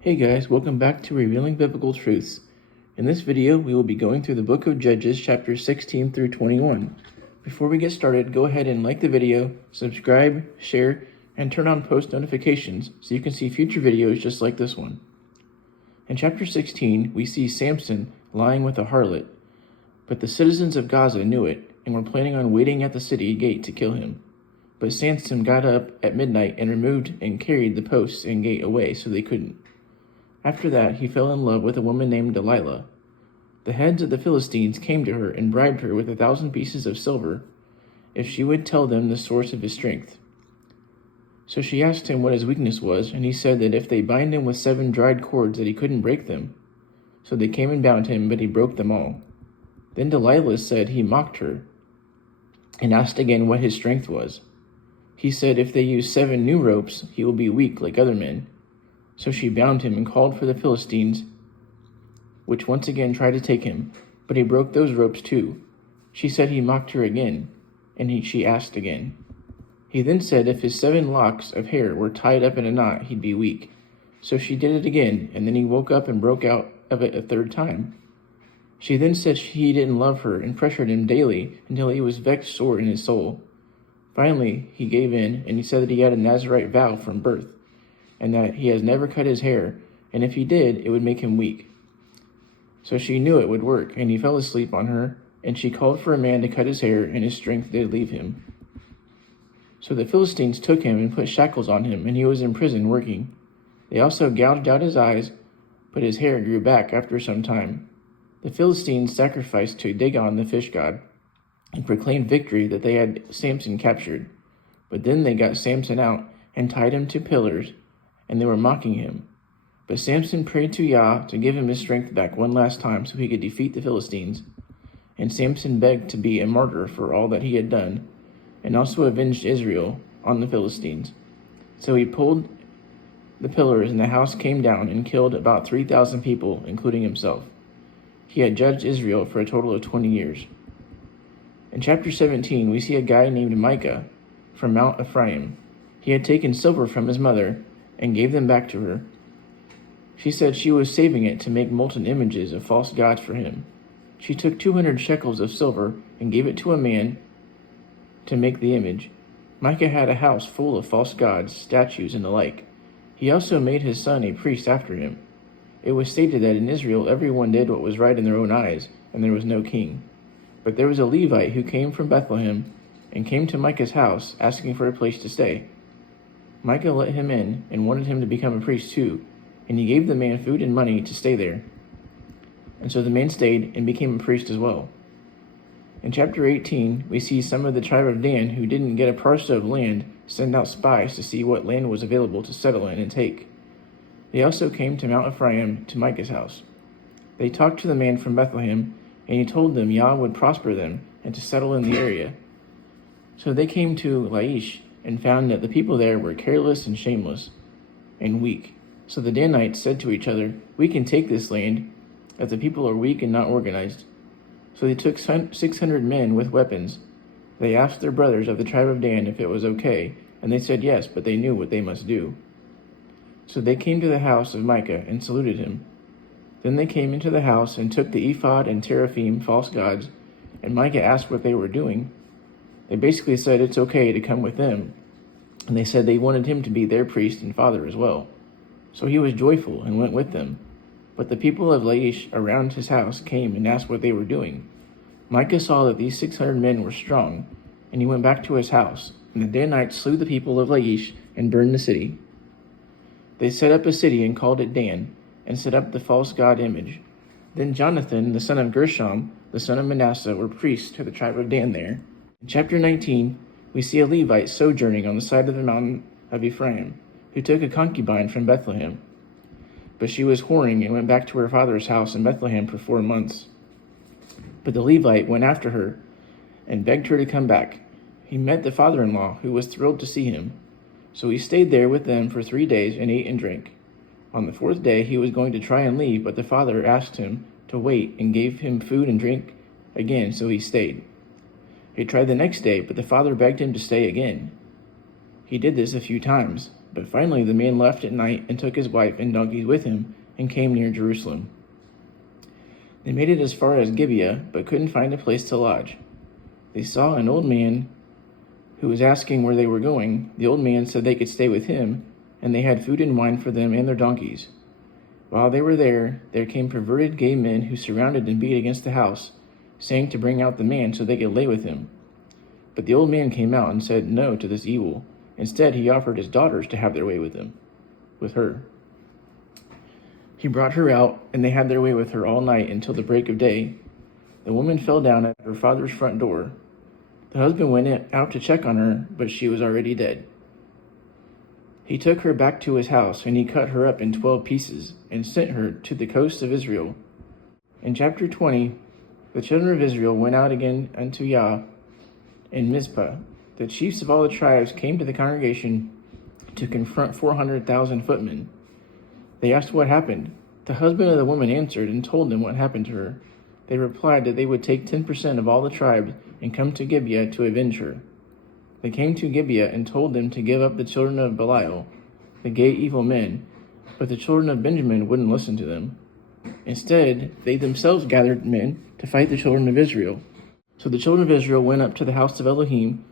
Hey guys, welcome back to Revealing Biblical Truths. In this video, we will be going through the book of Judges, chapters 16 through 21. Before we get started, go ahead and like the video, subscribe, share, and turn on post notifications so you can see future videos just like this one. In chapter 16, we see Samson lying with a harlot, but the citizens of Gaza knew it and were planning on waiting at the city gate to kill him. But Samson got up at midnight and removed and carried the posts and gate away so they couldn't. After that, he fell in love with a woman named Delilah. The heads of the Philistines came to her and bribed her with 1,000 pieces of silver if she would tell them the source of his strength. So she asked him what his weakness was, and he said that if they bind him with 7 dried cords that he couldn't break them. So they came and bound him, but he broke them all. Then Delilah said he mocked her and asked again what his strength was. He said if they use 7 new ropes, he will be weak like other men. So she bound him and called for the Philistines, which once again tried to take him, but he broke those ropes too. She said he mocked her again, and she asked again. He then said if his 7 locks of hair were tied up in a knot, he'd be weak. So she did it again, and then he woke up and broke out of it a 3rd time. She then said he didn't love her and pressured him daily until he was vexed sore in his soul. Finally, he gave in, and he said that he had a Nazirite vow from birth, and that he has never cut his hair, and if he did, it would make him weak. So she knew it would work, and he fell asleep on her, and she called for a man to cut his hair, and his strength did leave him. So the Philistines took him and put shackles on him, and he was in prison working. They also gouged out his eyes, but his hair grew back after some time. The Philistines sacrificed to Dagon the fish god, and proclaimed victory that they had Samson captured. But then they got Samson out, and tied him to pillars, and they were mocking him. But Samson prayed to Yah to give him his strength back one last time so he could defeat the Philistines. And Samson begged to be a martyr for all that he had done, and also avenged Israel on the Philistines. So he pulled the pillars, and the house came down and killed about 3,000 people, including himself. He had judged Israel for a total of 20 years. In chapter 17, we see a guy named Micah from Mount Ephraim. He had taken silver from his mother and gave them back to her. She said she was saving it to make molten images of false gods for him. She took 200 shekels of silver and gave it to a man to make the image. Micah had a house full of false gods, statues, and the like. He also made his son a priest after him. It was stated that in Israel everyone did what was right in their own eyes, and there was no king. But there was a Levite who came from Bethlehem and came to Micah's house asking for a place to stay. Micah let him in and wanted him to become a priest too, and he gave the man food and money to stay there. And so the man stayed and became a priest as well. In chapter 18, we see some of the tribe of Dan who didn't get a parcel of land send out spies to see what land was available to settle in and take. They also came to Mount Ephraim to Micah's house. They talked to the man from Bethlehem, and he told them Yah would prosper them and to settle in the area. So they came to Laish and found that the people there were careless and shameless and weak. So the Danites said to each other, "We can take this land, as the people are weak and not organized." So they took 600 men with weapons. They asked their brothers of the tribe of Dan if it was okay, and they said yes, but they knew what they must do. So they came to the house of Micah and saluted him. Then they came into the house and took the ephod and teraphim, false gods, and Micah asked what they were doing. They basically said it's okay to come with them, and they said they wanted him to be their priest and father as well. So he was joyful and went with them. But the people of Laish around his house came and asked what they were doing. Micah saw that these 600 men were strong, and he went back to his house, and the Danites slew the people of Laish and burned the city. They set up a city and called it Dan, and set up the false god image. Then Jonathan, the son of Gershom, the son of Manasseh, were priests to the tribe of Dan there. In chapter 19, we see a Levite sojourning on the side of the mountain of Ephraim, who took a concubine from Bethlehem. But she was whoring and went back to her father's house in Bethlehem for 4 months. But the Levite went after her and begged her to come back. He met the father-in-law, who was thrilled to see him. So he stayed there with them for 3 days and ate and drank. On the 4th day he was going to try and leave, but the father asked him to wait and gave him food and drink again, so he stayed. He tried the next day, but the father begged him to stay again. He did this a few times, But finally the man left at night and took his wife and donkeys with him and came near Jerusalem. They made it as far as Gibeah, but couldn't find a place to lodge. They saw an old man who was asking where they were going. The old man said they could stay with him, and they had food and wine for them and their donkeys. While they were there came perverted gay men who surrounded and beat against the house, saying to bring out the man so they could lay with him. But the old man came out and said no to this evil. Instead, he offered his daughters to have their way with her. He brought her out, and they had their way with her all night until the break of day. The woman fell down at her father's front door. The husband went out to check on her, but she was already dead. He took her back to his house, and he cut her up in 12 pieces, and sent her to the coast of Israel. In chapter 20, the children of Israel went out again unto Yah in Mizpah. The chiefs of all the tribes came to the congregation to confront 400,000 footmen. They asked what happened. The husband of the woman answered and told them what happened to her. They replied that they would take 10% of all the tribes and come to Gibeah to avenge her. They came to Gibeah and told them to give up the children of Belial, the gay evil men, but the children of Benjamin wouldn't listen to them. Instead, they themselves gathered men to fight the children of Israel. So the children of Israel went up to the house of Elohim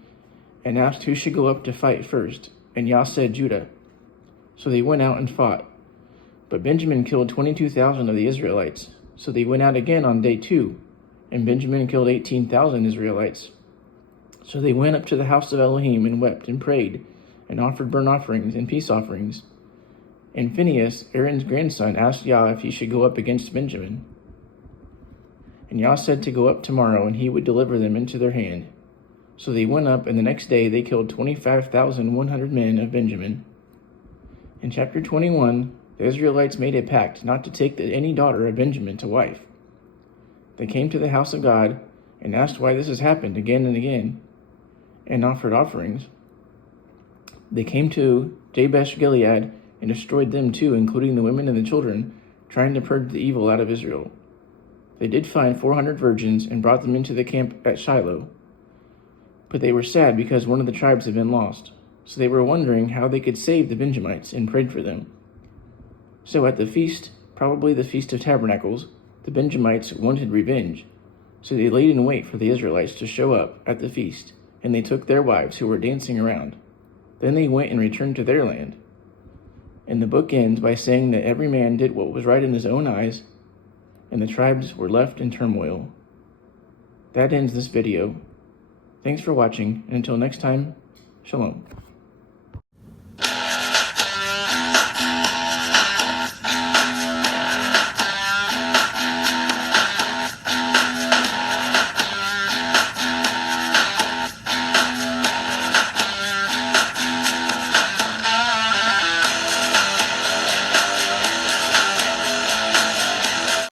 and asked who should go up to fight first, and Yah said Judah. So they went out and fought. But Benjamin killed 22,000 of the Israelites. So they went out again on day 2, and Benjamin killed 18,000 Israelites. So they went up to the house of Elohim and wept and prayed, and offered burnt offerings and peace offerings. And Phinehas, Aaron's grandson, asked Yah if he should go up against Benjamin. And Yah said to go up tomorrow, and he would deliver them into their hand. So they went up, and the next day they killed 25,100 men of Benjamin. In chapter 21, the Israelites made a pact not to take any daughter of Benjamin to wife. They came to the house of God and asked why this has happened again and again, and offered offerings. They came to Jabesh Gilead and destroyed them too, including the women and the children, trying to purge the evil out of Israel. They did find 400 virgins and brought them into the camp at Shiloh. But they were sad because one of the tribes had been lost. So they were wondering how they could save the Benjamites and prayed for them. So at the feast, probably the Feast of Tabernacles, the Benjamites wanted revenge. So they laid in wait for the Israelites to show up at the feast, and they took their wives who were dancing around. Then they went and returned to their land. And the book ends by saying that every man did what was right in his own eyes, and the tribes were left in turmoil. That ends this video. Thanks for watching, and until next time, shalom.